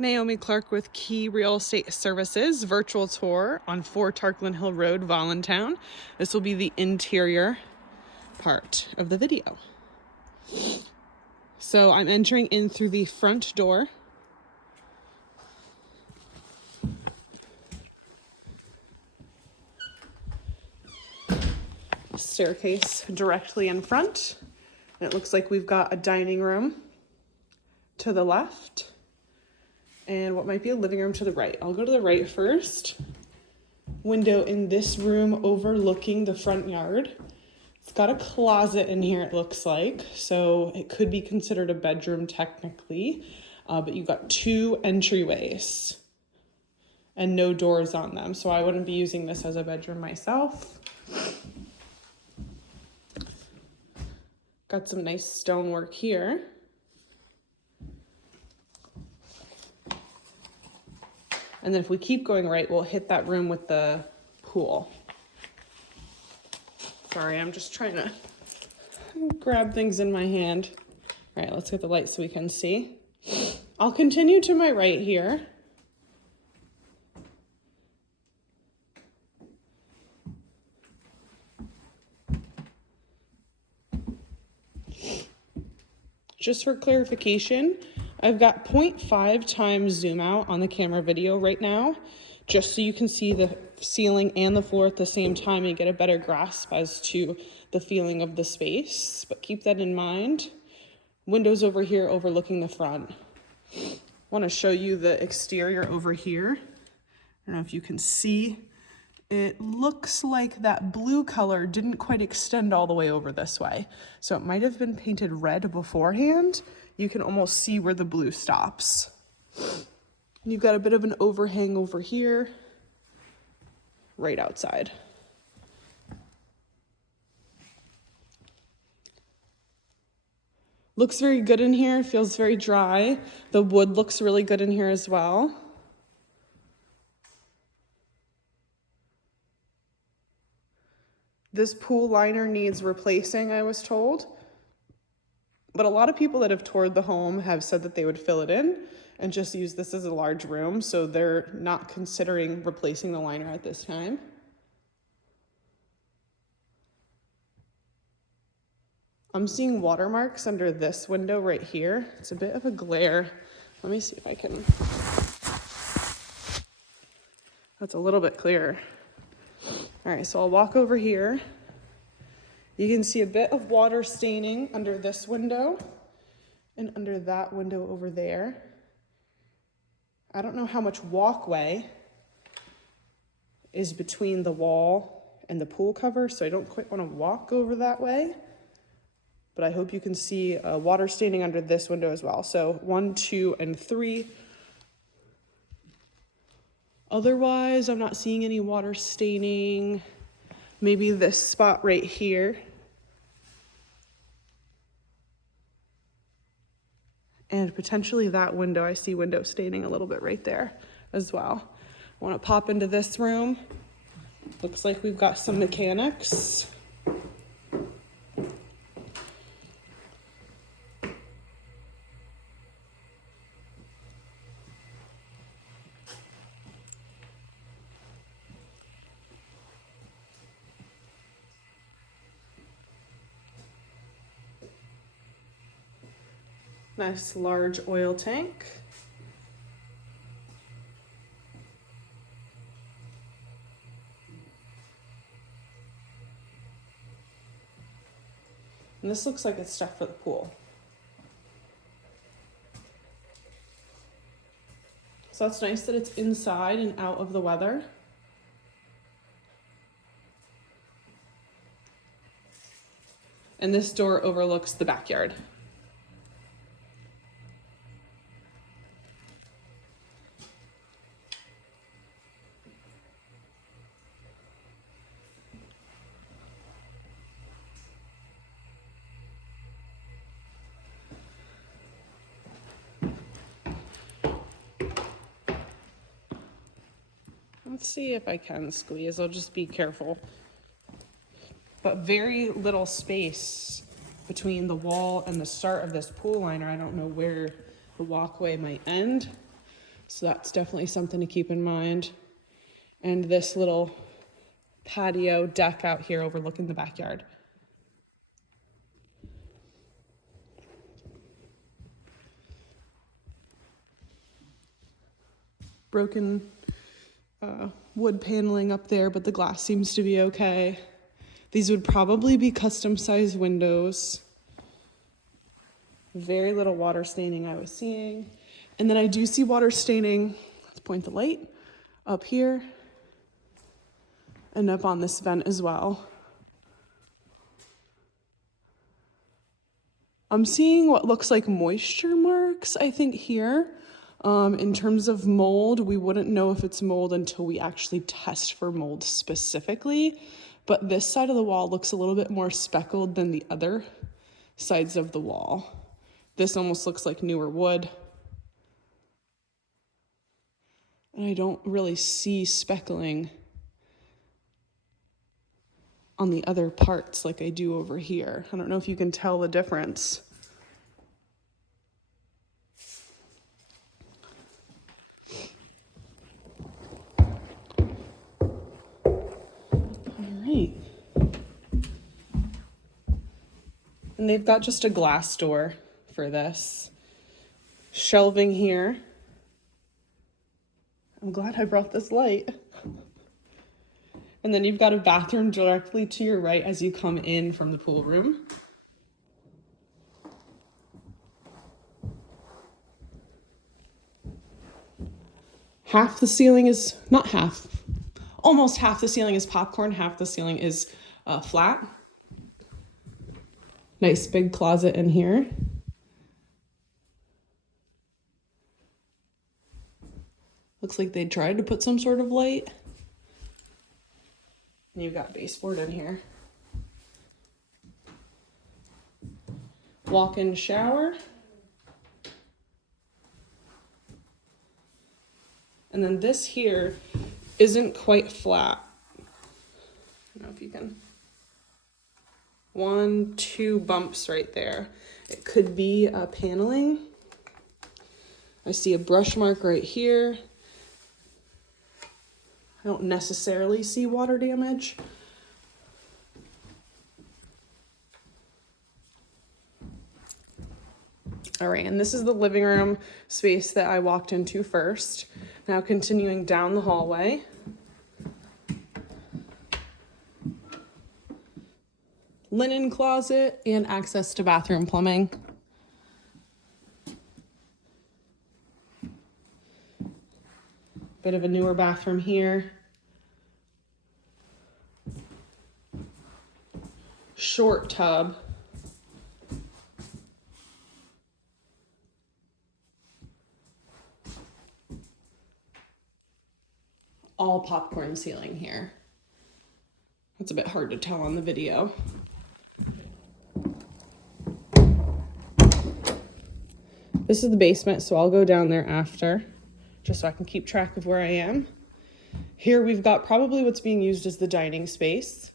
Naomi Clark with Key Real Estate Services, virtual tour on 4 Tarklin Hill Road, Voluntown. This will be the interior part of the video. So I'm entering in through the front door. Staircase directly in front. And it looks like we've got a dining room to the left and what might be a living room to the right. I'll go to the right first. Window in this room overlooking the front yard. It's got a closet in here, it looks like, so it could be considered a bedroom technically, but you've got 2 entryways and no doors on them, so I wouldn't be using this as a bedroom myself. Got some nice stonework here. And then if we keep going right, we'll hit that room with the pool. Sorry, I'm just trying to grab things in my hand. All right, let's get the light so we can see. I'll continue to my right here. Just for clarification, I've got 0.5 times zoom out on the camera video right now, just so you can see the ceiling and the floor at the same time and get a better grasp as to the feeling of the space, but keep that in mind. Windows over here overlooking the front. I want to show you the exterior over here. I don't know if you can see. It looks like that blue color didn't quite extend all the way over this way. So it might have been painted red beforehand. You can almost see where the blue stops. You've got a bit of an overhang over here, right outside. Looks very good in here, feels very dry. The wood looks really good in here as well. This pool liner needs replacing, I was told. But a lot of people that have toured the home have said that they would fill it in and just use this as a large room, so they're not considering replacing the liner at this time. I'm seeing watermarks under this window right here. It's a bit of a glare. Let me see if I can. That's a little bit clearer. All right, so I'll walk over here. You can see a bit of water staining under this window and under that window over there. I don't know how much walkway is between the wall and the pool cover, so I don't quite want to walk over that way. But I hope you can see water staining under this window as well. So 1, 2, and 3. Otherwise, I'm not seeing any water staining. Maybe this spot right here. And potentially that window, I see window staining a little bit right there as well. I want to pop into this room. Looks like we've got some mechanics. Nice large oil tank. And this looks like it's stuff for the pool. So that's nice that it's inside and out of the weather. And this door overlooks the backyard. Let's see if I can squeeze. I'll just be careful. But very little space between the wall and the start of this pool liner. I don't know where the walkway might end. So that's definitely something to keep in mind. And this little patio deck out here overlooking the backyard. Broken wood paneling up there, but the glass seems to be okay. These would probably be custom sized windows. Very little water staining I was seeing. And then I do see water staining, let's point the light, up here and up on this vent as well. I'm seeing what looks like moisture marks, I think, here. In terms of mold, we wouldn't know if it's mold until we actually test for mold specifically. But this side of the wall looks a little bit more speckled than the other sides of the wall. This almost looks like newer wood. And I don't really see speckling on the other parts like I do over here. I don't know if you can tell the difference. All right. And they've got just a glass door for this. Shelving here. I'm glad I brought this light. And then you've got a bathroom directly to your right as you come in from the pool room. Half the ceiling is, not half, almost half the ceiling is popcorn, half the ceiling is flat. Nice big closet in here. Looks like they tried to put some sort of light. And you've got baseboard in here. Walk-in shower. And then this here isn't quite flat. I don't know if you can. 1, 2 bumps right there. It could be paneling. I see a brush mark right here. I don't necessarily see water damage. All right, and this is the living room space that I walked into first. Now continuing down the hallway. Linen closet and access to bathroom plumbing. Bit of a newer bathroom here. Short tub. All popcorn ceiling here. It's a bit hard to tell on the video. This is the basement, so I'll go down there after, just so I can keep track of where I am. Here we've got probably what's being used as the dining space.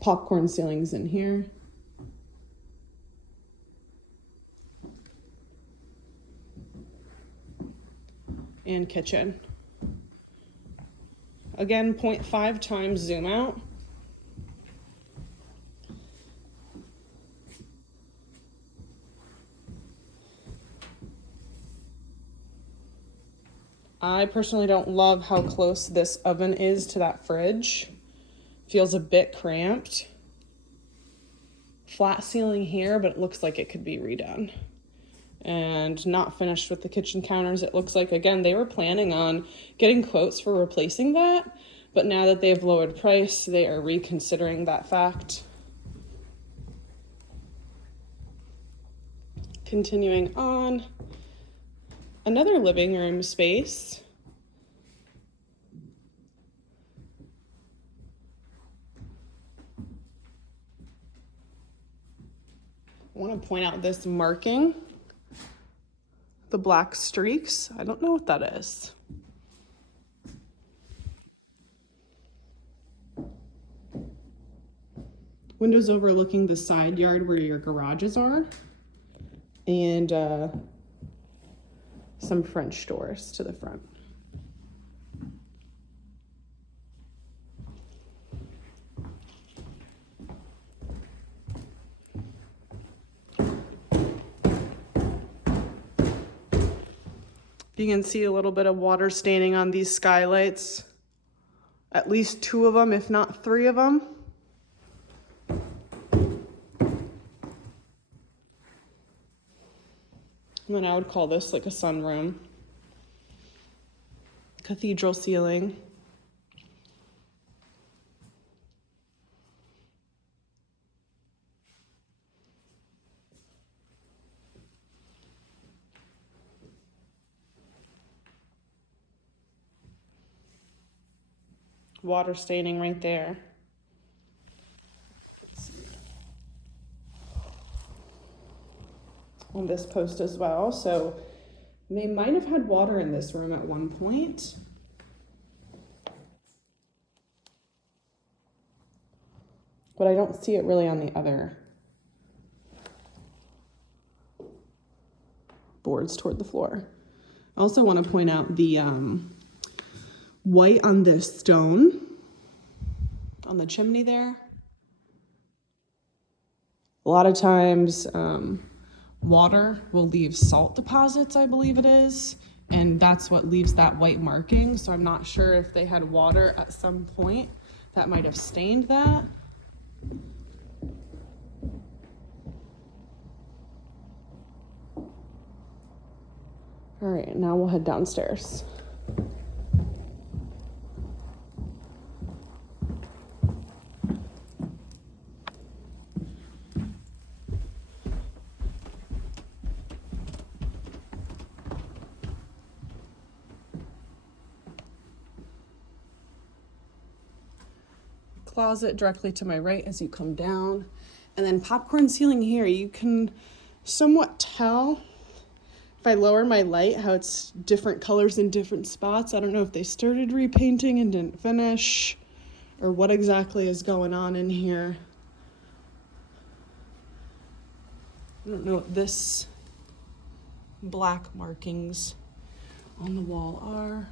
Popcorn ceilings in here. And kitchen. Again, 0.5 times zoom out. I personally don't love how close this oven is to that fridge. Feels a bit cramped. Flat ceiling here, but it looks like it could be redone. And not finished with the kitchen counters. It looks like, again, they were planning on getting quotes for replacing that, but now that they've lowered price, they are reconsidering that fact. Continuing on, another living room space. I want to point out this marking. The black streaks, I don't know what that is. Windows overlooking the side yard where your garages are. and some French doors to the front. You can see a little bit of water staining on these skylights. At least 2 of them, if not 3 of them. And then I would call this like a sunroom. Cathedral ceiling. Water staining right there. On this post as well. So they might have had water in this room at one point. But I don't see it really on the other boards toward the floor. I also want to point out the white on this stone on the chimney there. A lot of times water will leave salt deposits, I believe it is, and that's what leaves that white marking. So I'm not sure if they had water at some point that might have stained that. All right, now we'll head downstairs. Closet directly to my right as you come down, and then popcorn ceiling here. You can somewhat tell if I lower my light how it's different colors in different spots. I don't know if they started repainting and didn't finish or what exactly is going on in here. I don't know what this black markings on the wall are.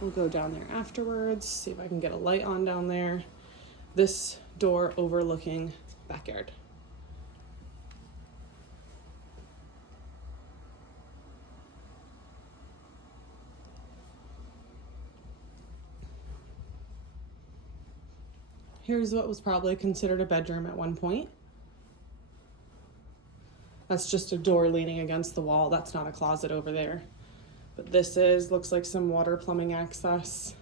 We'll go down there afterwards, see if I can get a light on down there. This door overlooking backyard. Here's what was probably considered a bedroom at one point. That's just a door leaning against the wall. That's not a closet over there. But this looks like some water plumbing access.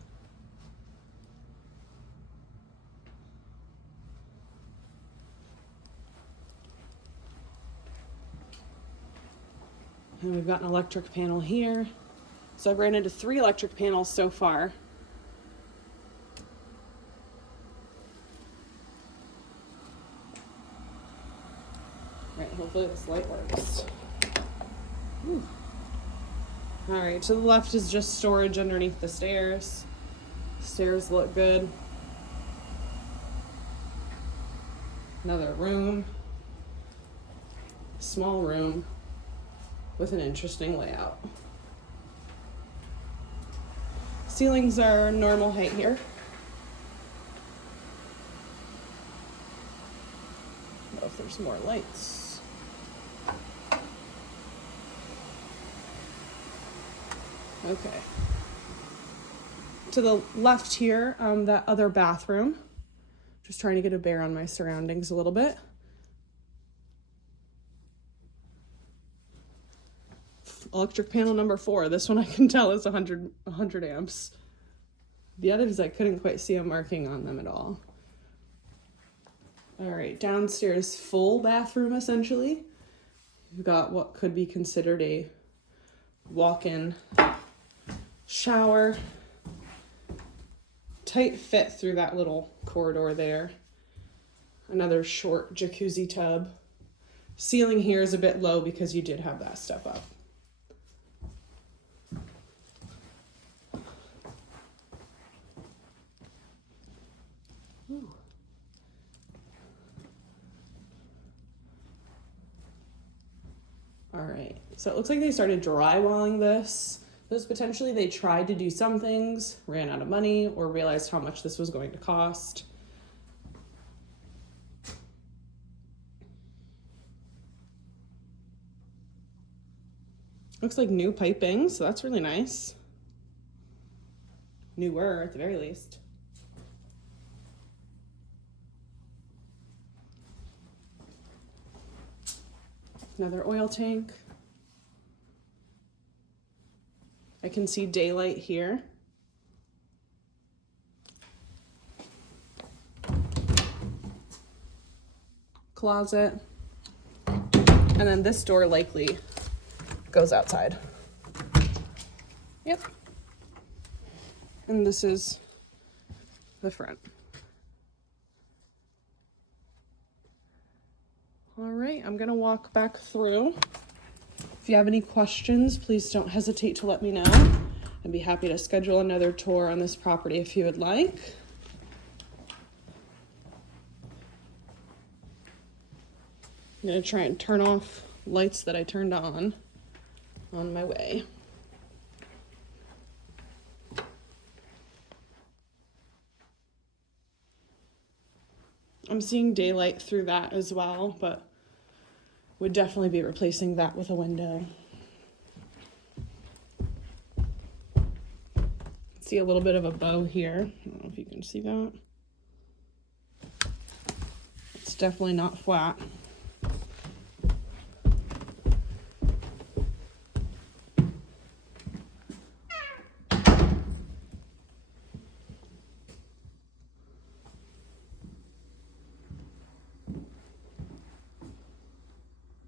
And we've got an electric panel here. So I've ran into 3 electric panels so far. Right, hopefully this light works. Ooh. All right, to the left is just storage underneath the stairs. Stairs look good. Another room. Small room with an interesting layout. Ceilings are normal height here. I don't know if there's more lights. Okay. To the left here, that other bathroom. Just trying to get a bear on my surroundings a little bit. Electric panel number 4. This one I can tell is 100 amps. The others I couldn't quite see a marking on them at all. All right, downstairs full bathroom essentially. You've got what could be considered a walk-in shower. Tight fit through that little corridor there. Another short jacuzzi tub. Ceiling here is a bit low because you did have that step up. So it looks like they started drywalling this. This potentially they tried to do some things, ran out of money, or realized how much this was going to cost. Looks like new piping, so that's really nice. Newer at the very least. Another oil tank. I can see daylight here. Closet. And then this door likely goes outside. Yep. And this is the front. All right, I'm gonna walk back through. If you have any questions, please don't hesitate to let me know. I'd be happy to schedule another tour on this property if you would like. I'm gonna try and turn off lights that I turned on my way. I'm seeing daylight through that as well, but would definitely be replacing that with a window. See a little bit of a bow here. I don't know if you can see that. It's definitely not flat.